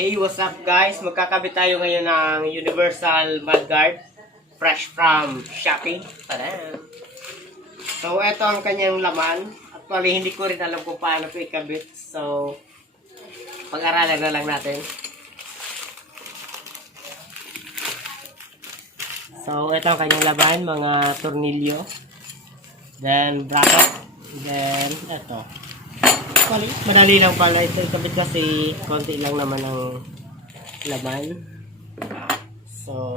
Hey, what's up guys? Magkakabit tayo ngayon ng Universal Mudguard fresh from Shopee. Tadam! So, ito ang kanyang laman. Actually, hindi ko rin alam kung paano ito ikabit. So, pag-aralan na lang natin. So, ito ang kanyang laman. Mga tornilyo. Then, bracket. Then, ito. Madali lang pala ito ikabit kasi konti lang naman ang laman. So,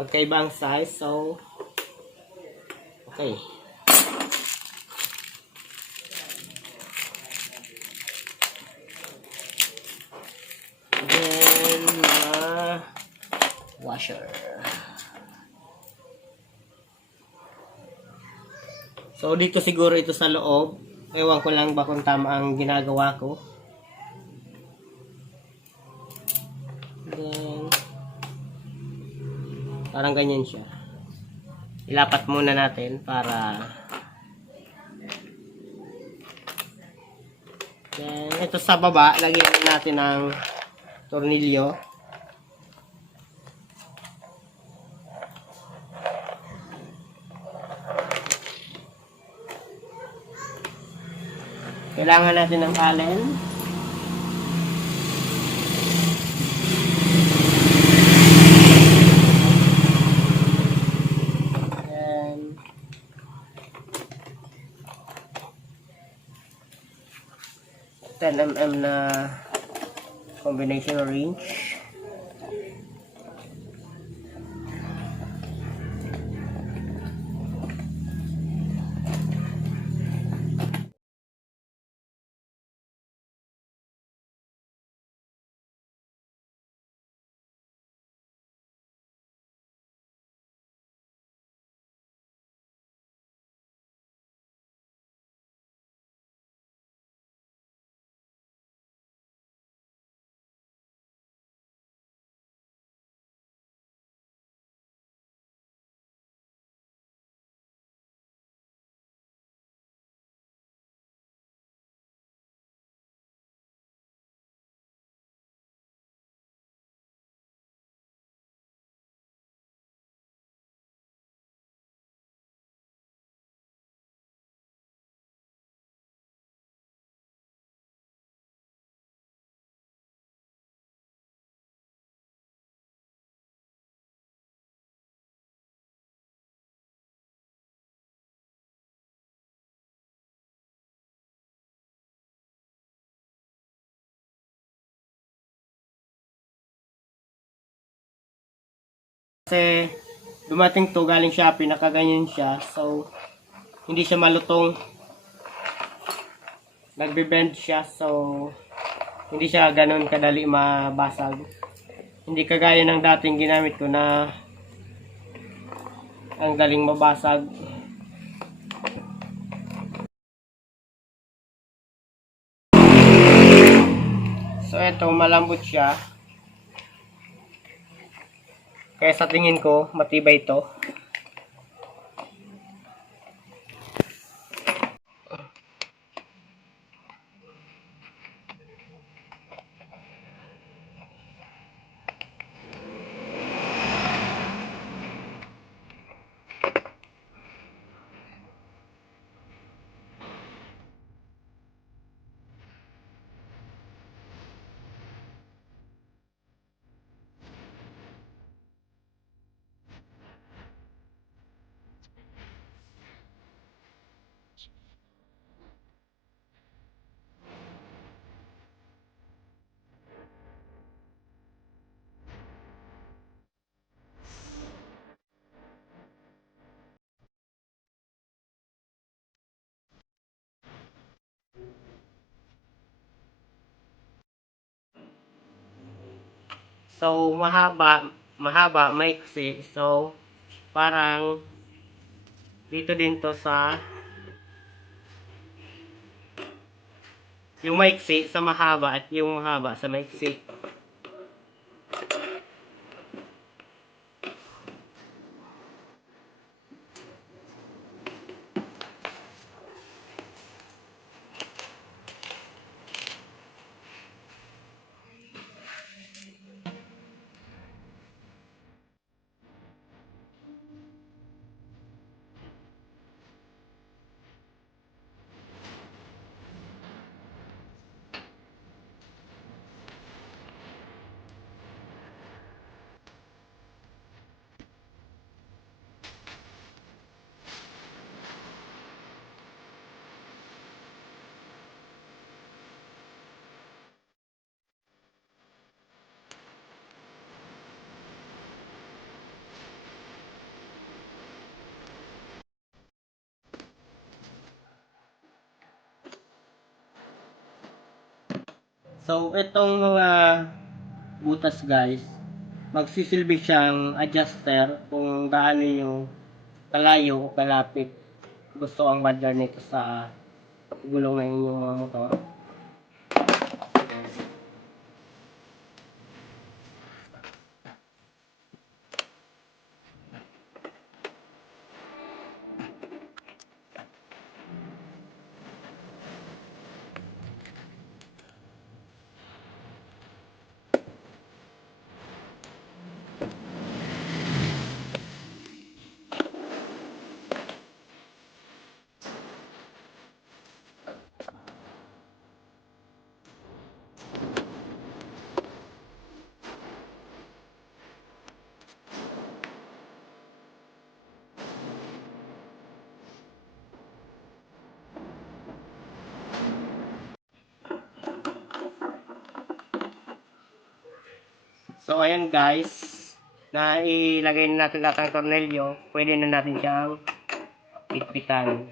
magkaiba ang size. So, okay. Then, washer. So, dito siguro ito sa loob. Ewan ko lang ba kung tama ang ginagawa ko. Then, parang ganyan siya. Ilapat muna natin para... Then, ito sa baba, lagyan natin ng tornilyo. Kailangan natin ng allen. Then, 10mm na combination wrench. Kasi dumating to galing Shopee, nakaganyan siya. So, hindi siya malutong. Nagbe-bend siya. So, hindi siya ganun kadali mabasag. Hindi kagaya ng dating ginamit ko na ang galing mabasag. So, ito malambot siya. Kaya sa tingin ko, matibay ito. So, mahaba, maiksi. So, parang dito din to sa yung maiksi sa mahaba at yung mahaba sa maiksi. So, itong mga butas guys, magsisilbi siyang adjuster kung gaano yung kalayo o kalapit gusto ang bandar nito sa gulong ng inyong mga motor. So, ayan guys, na ilagay na natin lahat ng tornilyo, pwede na natin siyang pitpitan.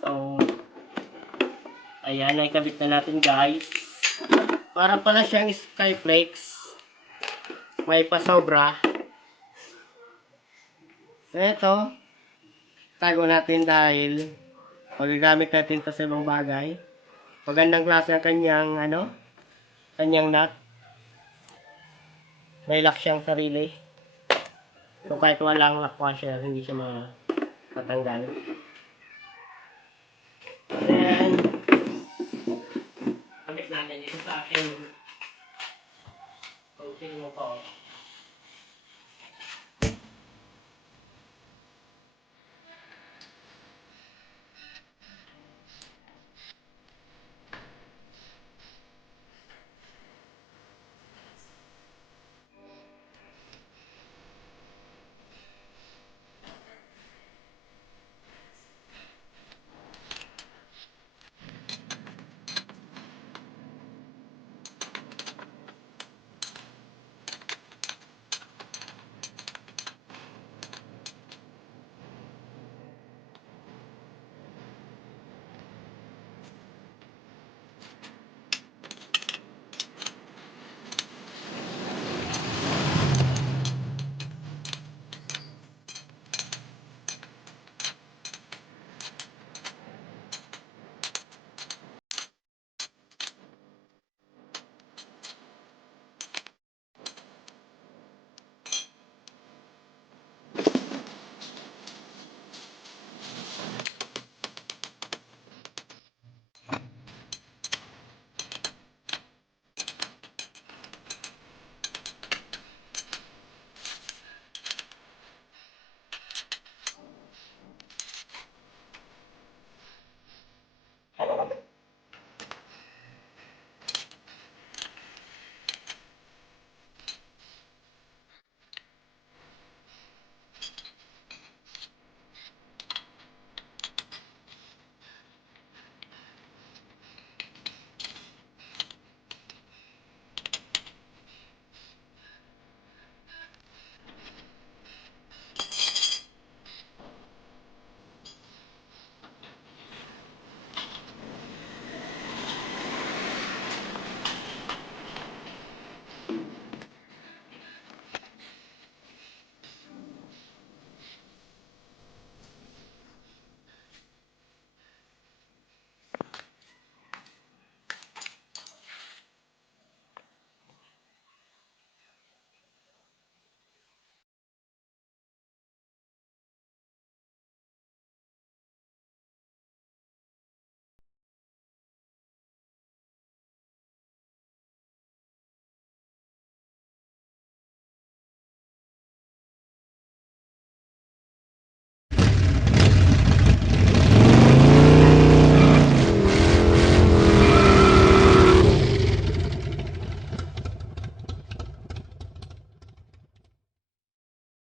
So, ayan, nakikabit na natin guys. Para pala siyang Skyflex. May pasobra. So, ito, tago natin dahil magagamit natin ito sa ibang bagay. Magandang klase ang kanyang, kanyang nut. May lock siyang sarili. So, kahit walang lock washer, hindi siya matanggal. Then, kabit natin dito sa aking coaching motor.